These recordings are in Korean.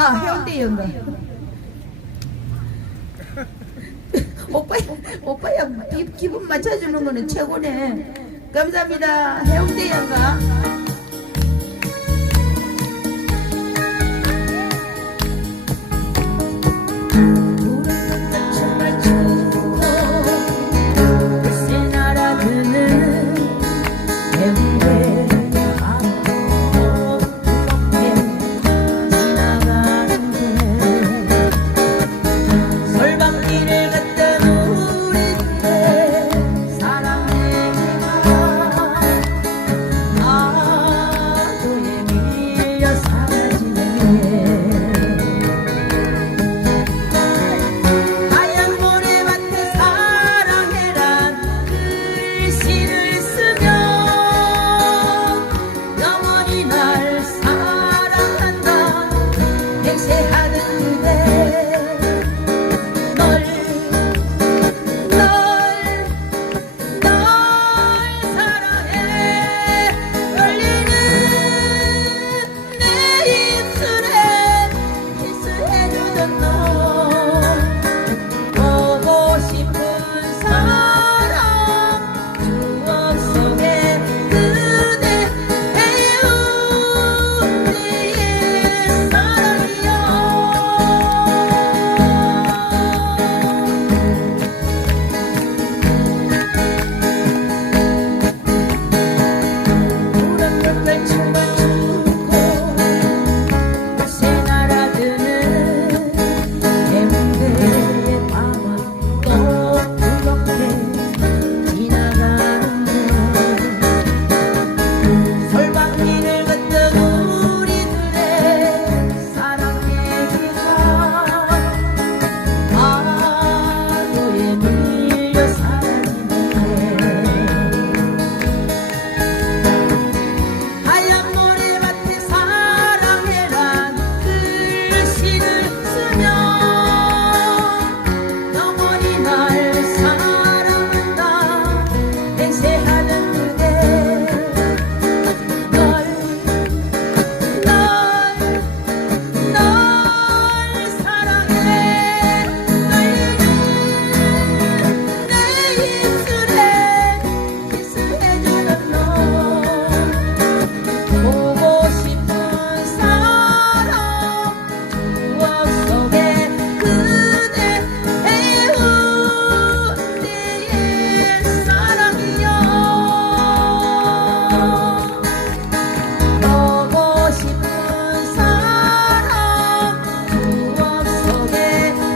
아, 아 해운대 연가. 오빠, 오빠야, 입, 기분 맞춰주는 거는 최고네. 감사합니다. 해운대 연가. 내 무대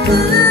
good.